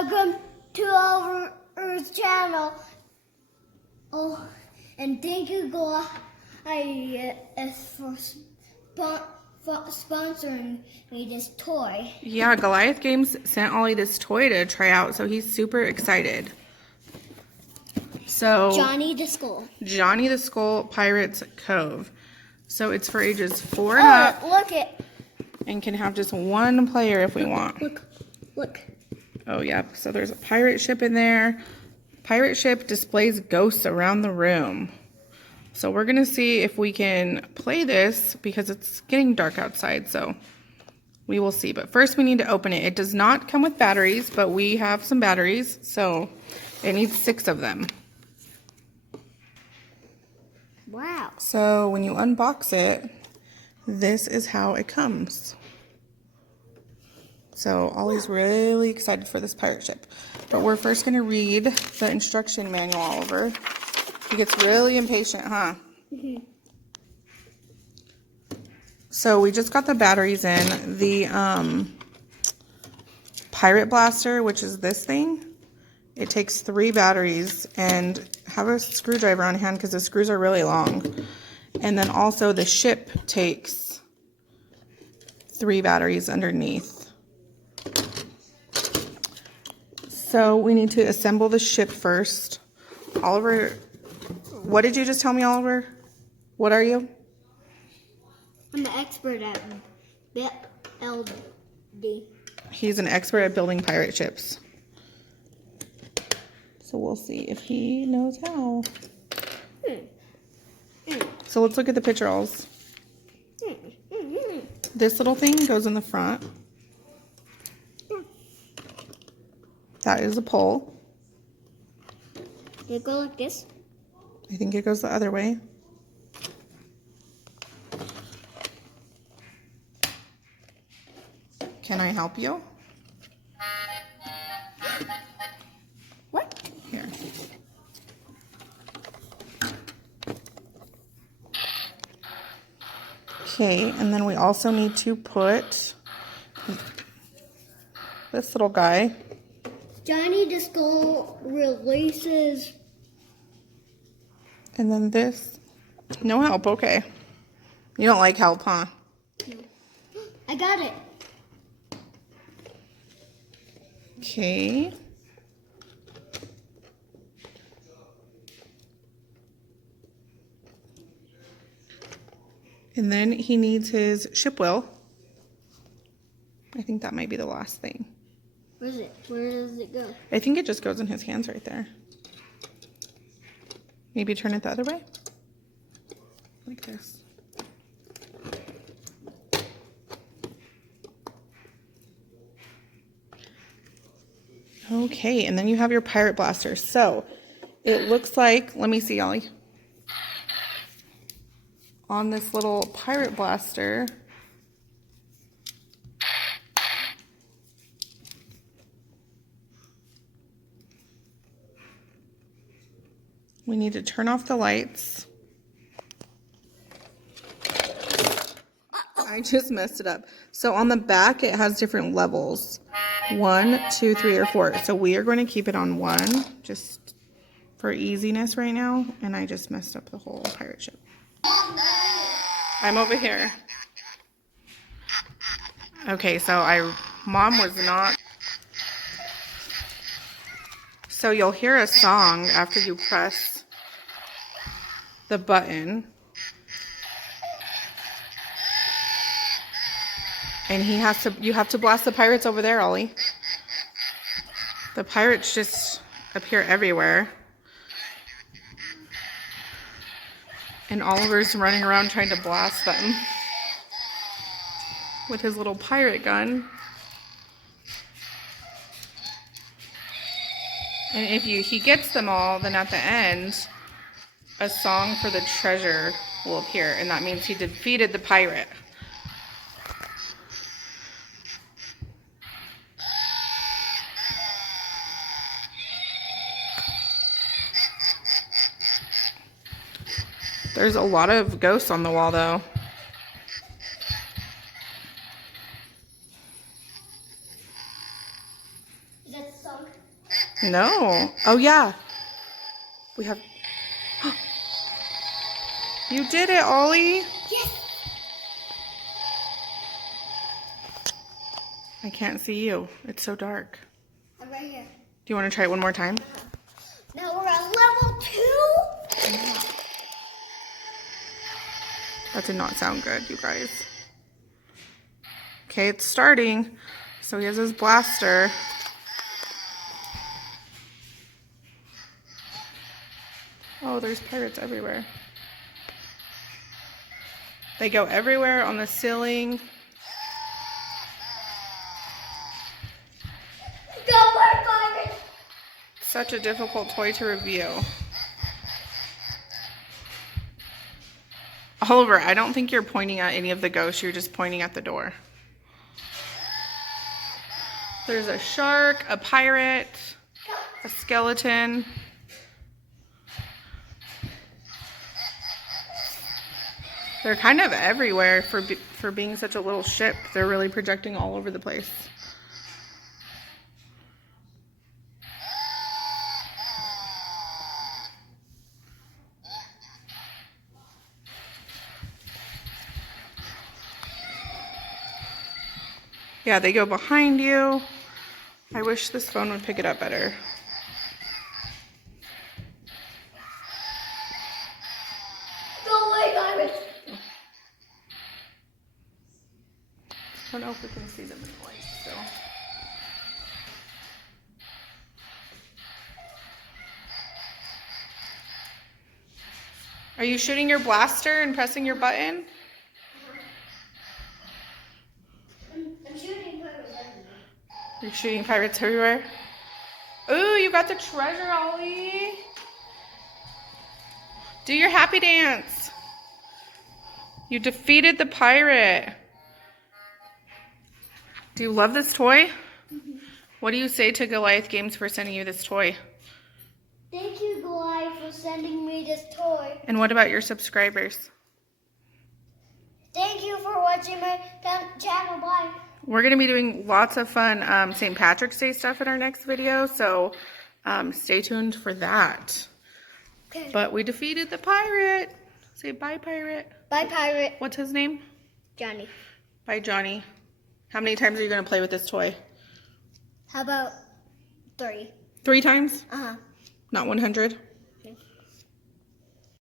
welcome to our channel. Oh, and thank you, Goliath, for sponsoring me this toy. Yeah, Goliath Games sent Ollie this toy to try out, so he's super excited. So Johnny the Skull. Johnny the Skull Pirates Cove. So it's for ages 4 and up. Look it. And can have just one player if we want. Look. Oh, yep. So there's a pirate ship in there. Pirate ship displays ghosts around the room. So we're going to see if we can play this because it's getting dark outside. So we will see. But first we need to open it. It does not come with batteries, but we have some batteries. So it needs 6 of them. Wow. So when you unbox it, this is how it comes. So Ollie's really excited for this pirate ship. But we're first going to read the instruction manual, Oliver. He gets really impatient, huh? Mm-hmm. So we just got the batteries in. The pirate blaster, which is this thing, it takes 3 batteries, and have a screwdriver on hand because the screws are really long. And then also the ship takes 3 batteries underneath. So we need to assemble the ship first. Oliver, what did you just tell me, Oliver? What are you? I'm an expert at building. He's an expert at building pirate ships. So we'll see if he knows how. So let's look at the pictures. This little thing goes in the front. That is a pole. Did it go like this? I think it goes the other way. Can I help you? What? Here. Okay, and then we also need to put this little guy. Johnny the Skull releases. And then this. No help, okay. You don't like help, huh? No. I got it. Okay. And then he needs his ship wheel. I think that might be the last thing. Where is it? Where does it go? I think it just goes in his hands right there. Maybe turn it the other way. Like this. Okay, and then you have your pirate blaster. So it looks like, let me see, Ollie. On this little pirate blaster, we need to turn off the lights. I just messed it up. So on the back, it has different levels. 1, 2, 3, or 4. So we are going to keep it on 1, just for easiness right now. And I just messed up the whole pirate ship. I'm over here. Okay, so Mom was not. So you'll hear a song after you press the button. And you have to blast the pirates over there, Ollie. The pirates just appear everywhere. And Oliver's running around trying to blast them with his little pirate gun. And if he gets them all, then at the end, a song for the treasure will appear. And that means he defeated the pirate. There's a lot of ghosts on the wall, though. Is that song? No. Oh, yeah. We have... You did it, Ollie. Yes. I can't see you. It's so dark. I'm right here. Do you want to try it one more time? Now we're at level 2. That did not sound good, you guys. Okay, it's starting. So he has his blaster. Oh, there's pirates everywhere. They go everywhere on the ceiling. Go work, Iris. Such a difficult toy to review. Oliver, I don't think you're pointing at any of the ghosts. You're just pointing at the door. There's a shark, a pirate, a skeleton. They're kind of everywhere for being such a little ship. They're really projecting all over the place. Yeah, they go behind you. I wish this phone would pick it up better. Go away, Iris. I don't know if we can see them in the light still. Are you shooting your blaster and pressing your button? I'm shooting pirates everywhere. You're shooting pirates everywhere? Ooh, you got the treasure, Ollie. Do your happy dance. You defeated the pirate. Do you love this toy? Mm-hmm. What do you say to Goliath Games for sending you this toy? Thank you, Goliath, for sending me this toy. And what about your subscribers? Thank you for watching my channel. Bye. We're going to be doing lots of fun St. Patrick's Day stuff in our next video, so stay tuned for that. Okay. But we defeated the pirate. Say bye, pirate. Bye, pirate. What's his name? Johnny. Bye, Johnny. How many times are you going to play with this toy? How about 3? 3 times? Uh-huh. Not 100?